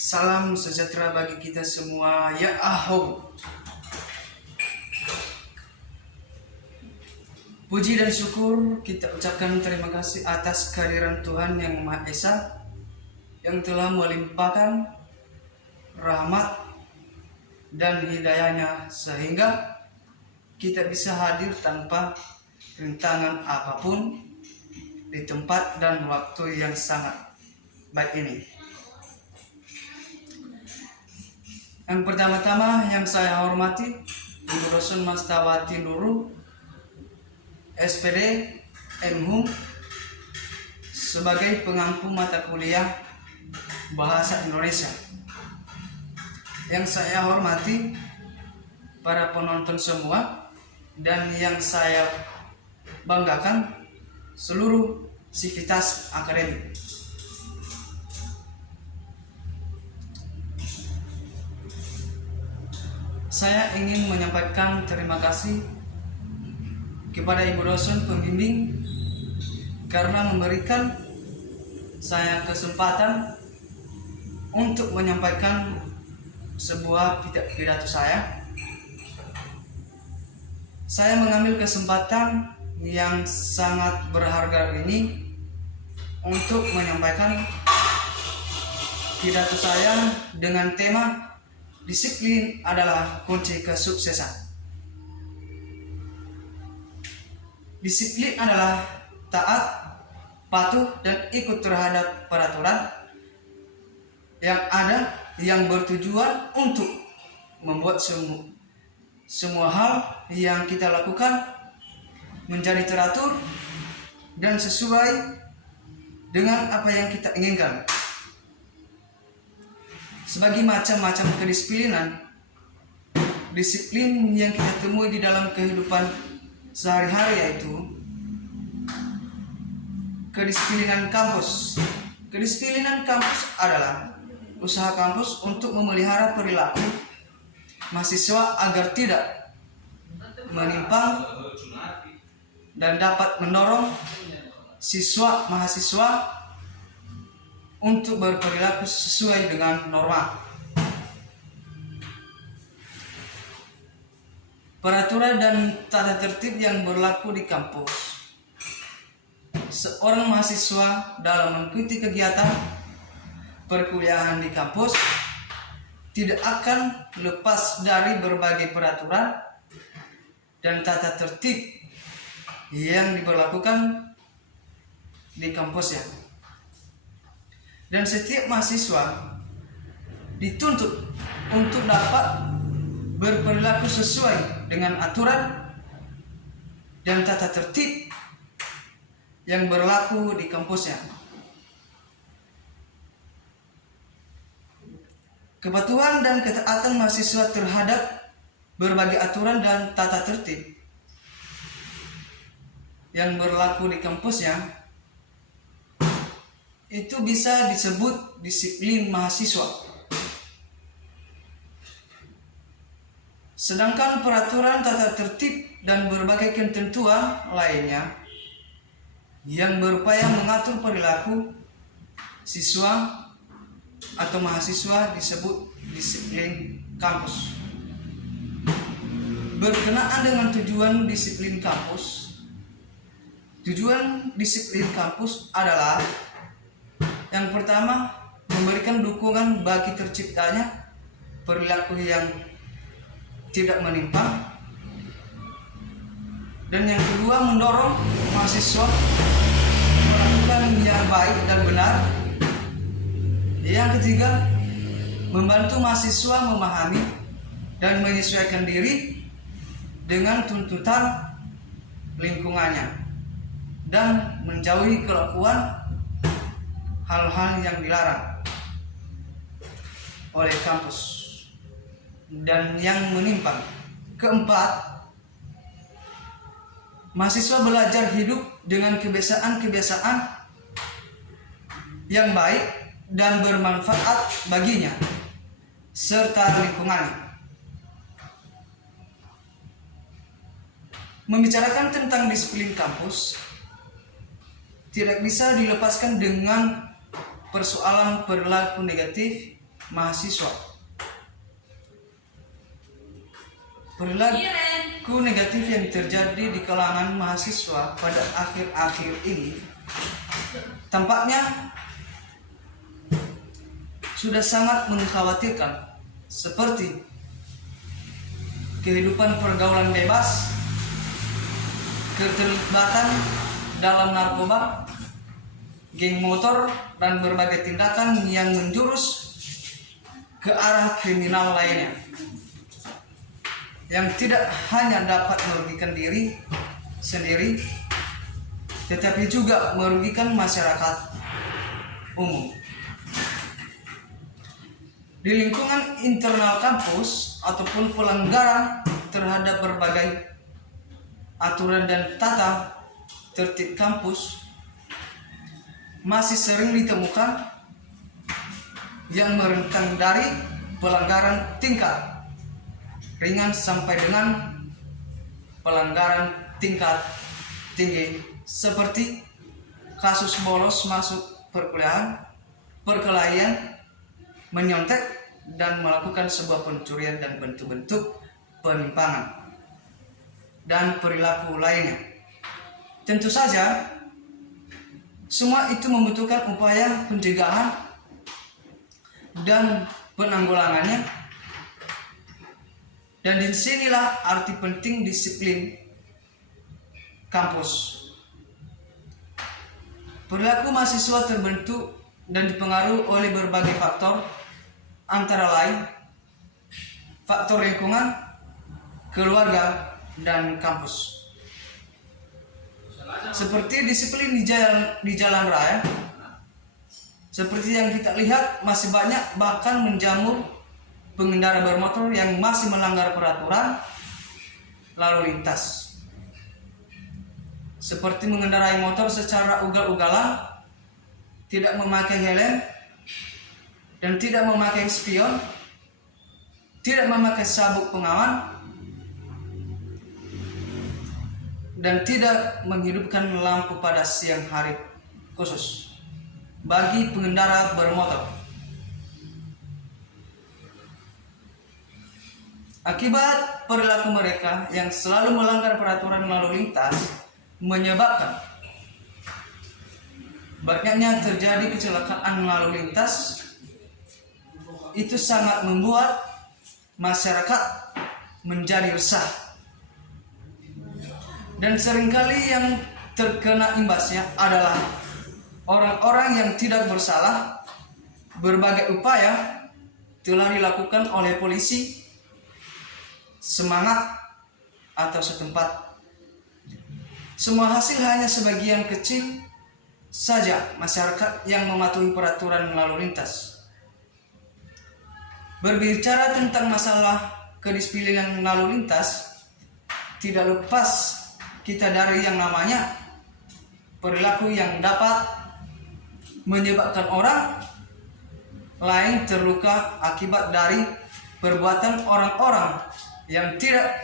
Salam sejahtera bagi kita semua. Ya Aho. Puji dan syukur kita ucapkan terima kasih atas kehadiran Tuhan yang Maha Esa yang telah melimpahkan rahmat dan hidayahnya sehingga kita bisa hadir tanpa rintangan apapun di tempat dan waktu yang sangat baik ini. Yang pertama-tama yang saya hormati Ibu Dosen Mastawati Nurul SPD MHUM sebagai pengampu mata kuliah Bahasa Indonesia. Yang saya hormati para penonton semua dan yang saya banggakan seluruh sivitas akademik. Saya ingin menyampaikan terima kasih kepada Ibu Dosen pembimbing karena memberikan saya kesempatan untuk menyampaikan sebuah pidato saya. Saya mengambil kesempatan yang sangat berharga ini untuk menyampaikan pidato saya dengan tema disiplin adalah kunci kesuksesan. Disiplin adalah taat, patuh, dan ikut terhadap peraturan yang ada yang bertujuan untuk membuat semua hal yang kita lakukan menjadi teratur dan sesuai dengan apa yang kita inginkan. Sebagai macam-macam kedisiplinan, disiplin yang kita temui di dalam kehidupan sehari-hari yaitu kedisiplinan kampus. Kedisiplinan kampus adalah usaha kampus untuk memelihara perilaku mahasiswa agar tidak menyimpang dan dapat mendorong mahasiswa untuk berperilaku sesuai dengan norma. Peraturan dan tata tertib yang berlaku di kampus. Seorang mahasiswa dalam mengikuti kegiatan perkuliahan di kampus tidak akan lepas dari berbagai peraturan dan tata tertib yang diberlakukan di kampusnya. Dan setiap mahasiswa dituntut untuk dapat berperilaku sesuai dengan aturan dan tata tertib yang berlaku di kampusnya. Kepatuhan dan ketaatan mahasiswa terhadap berbagai aturan dan tata tertib yang berlaku di kampusnya itu bisa disebut disiplin mahasiswa. Sedangkan peraturan tata tertib dan berbagai ketentuan lainnya yang berupaya mengatur perilaku siswa atau mahasiswa disebut disiplin kampus. Berkenaan dengan tujuan disiplin kampus, tujuan disiplin kampus adalah yang pertama, memberikan dukungan bagi terciptanya perilaku yang tidak menyimpang. Dan yang kedua, mendorong mahasiswa melakukan yang baik dan benar. Yang ketiga, membantu mahasiswa memahami dan menyesuaikan diri dengan tuntutan lingkungannya dan menjauhi kelakuan hal-hal yang dilarang oleh kampus dan yang menyimpang. Keempat, mahasiswa belajar hidup dengan kebiasaan-kebiasaan yang baik dan bermanfaat baginya serta lingkungannya. Membicarakan tentang disiplin kampus tidak bisa dilepaskan dengan persoalan perilaku negatif mahasiswa. Perilaku negatif yang terjadi di kalangan mahasiswa pada akhir-akhir ini tampaknya sudah sangat mengkhawatirkan, seperti kehidupan pergaulan bebas, keterlibatan dalam narkoba, geng motor, dan berbagai tindakan yang menjurus ke arah kriminal lainnya, yang tidak hanya dapat merugikan diri sendiri, tetapi juga merugikan masyarakat umum. Di lingkungan internal kampus ataupun pelanggaran terhadap berbagai aturan dan tata tertib kampus masih sering ditemukan yang merentang dari pelanggaran tingkat ringan sampai dengan pelanggaran tingkat tinggi, seperti kasus bolos masuk perkuliahan, perkelahian, menyontek, dan melakukan sebuah pencurian dan bentuk-bentuk penyimpangan dan perilaku lainnya. Tentu saja semua itu membutuhkan upaya pencegahan dan penanggulangannya, dan disinilah arti penting disiplin kampus. Perilaku mahasiswa terbentuk dan dipengaruhi oleh berbagai faktor, antara lain faktor lingkungan, keluarga, dan kampus. Seperti disiplin di jalan raya, seperti yang kita lihat, masih banyak bahkan menjamur pengendara bermotor yang masih melanggar peraturan lalu lintas, seperti mengendarai motor secara ugal-ugalan, tidak memakai helm, dan tidak memakai spion, tidak memakai sabuk pengaman, dan tidak menghidupkan lampu pada siang hari khusus bagi pengendara bermotor. Akibat perilaku mereka yang selalu melanggar peraturan lalu lintas menyebabkan banyaknya terjadi kecelakaan lalu lintas. Itu sangat membuat masyarakat menjadi resah, dan seringkali yang terkena imbasnya adalah orang-orang yang tidak bersalah. Berbagai upaya telah dilakukan oleh polisi, semangat, atau setempat. Semua hasil hanya sebagian kecil saja masyarakat yang mematuhi peraturan lalu lintas. Berbicara tentang masalah kedisiplinan lalu lintas, tidak lepas kita dari yang namanya perilaku yang dapat menyebabkan orang lain terluka akibat dari perbuatan orang-orang yang tidak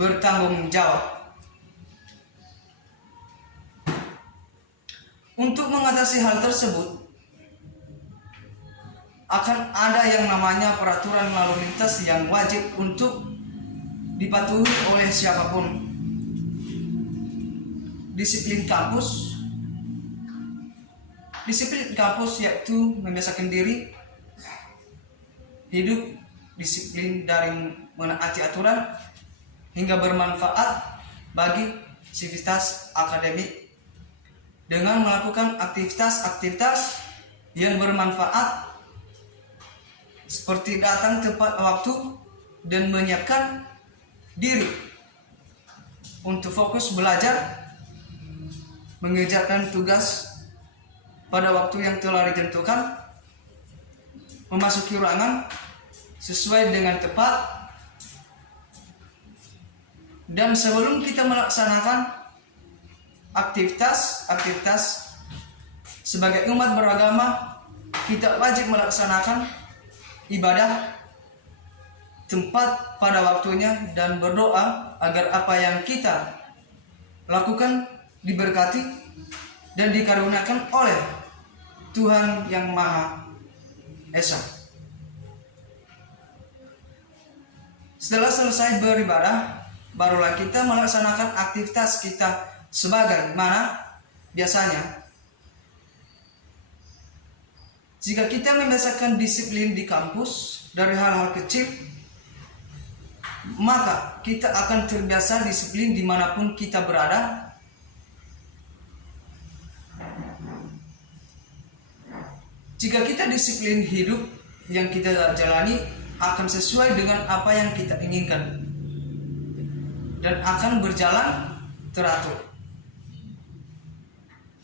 bertanggung jawab. Untuk mengatasi hal tersebut, akan ada yang namanya peraturan lalu lintas yang wajib untuk dipatuhi oleh siapapun. Disiplin kampus yaitu membiasakan diri hidup disiplin dari menaati aturan hingga bermanfaat bagi sivitas akademik dengan melakukan aktivitas-aktivitas yang bermanfaat, seperti datang tepat waktu dan menyiapkan diri untuk fokus belajar, mengerjakan tugas pada waktu yang telah ditentukan, memasuki ruangan sesuai dengan tepat, dan sebelum kita melaksanakan aktivitas sebagai umat beragama, kita wajib melaksanakan ibadah tempat pada waktunya dan berdoa agar apa yang kita lakukan diberkati dan dikaruniakan oleh Tuhan yang Maha Esa. Setelah selesai beribadah, barulah kita melaksanakan aktivitas kita sebagai mana biasanya. Jika kita membiasakan disiplin di kampus dari hal-hal kecil, maka kita akan terbiasa disiplin dimanapun kita berada. Jika kita disiplin, hidup yang kita jalani akan sesuai dengan apa yang kita inginkan dan akan berjalan teratur.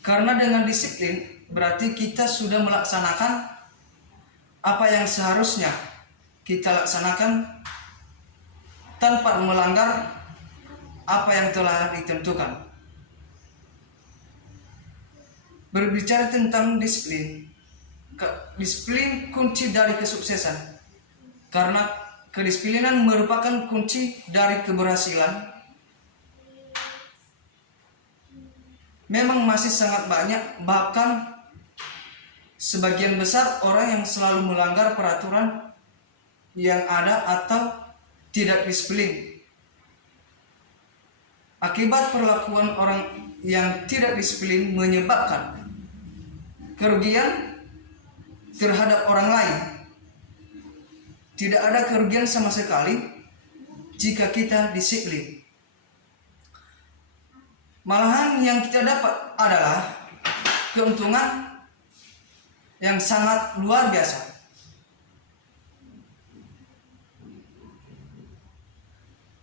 Karena dengan disiplin berarti kita sudah melaksanakan apa yang seharusnya kita laksanakan tanpa melanggar apa yang telah ditentukan. Berbicara tentang disiplin, disiplin kunci dari kesuksesan, karena kedisiplinan merupakan kunci dari keberhasilan. Memang masih sangat banyak, bahkan sebagian besar orang yang selalu melanggar peraturan yang ada atau tidak disiplin. Akibat perlakuan orang yang tidak disiplin menyebabkan kerugian terhadap orang lain. Tidak ada kerugian sama sekali jika kita disiplin. Malahan yang kita dapat adalah keuntungan yang sangat luar biasa.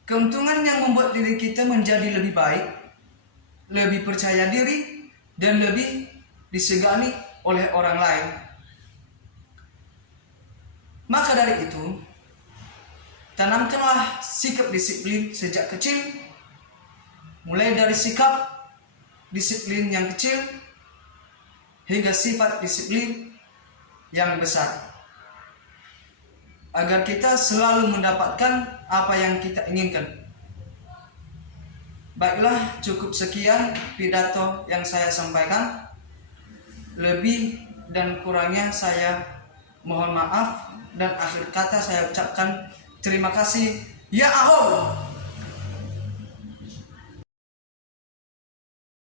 Keuntungan yang membuat diri kita menjadi lebih baik, lebih percaya diri, dan lebih disegani oleh orang lain. Maka dari itu, tanamkanlah sikap disiplin sejak kecil, mulai dari sikap disiplin yang kecil hingga sifat disiplin yang besar, agar kita selalu mendapatkan apa yang kita inginkan. Baiklah, cukup sekian pidato yang saya sampaikan. Lebih dan kurangnya saya mohon maaf, dan akhir kata saya ucapkan terima kasih. Ya Ahom.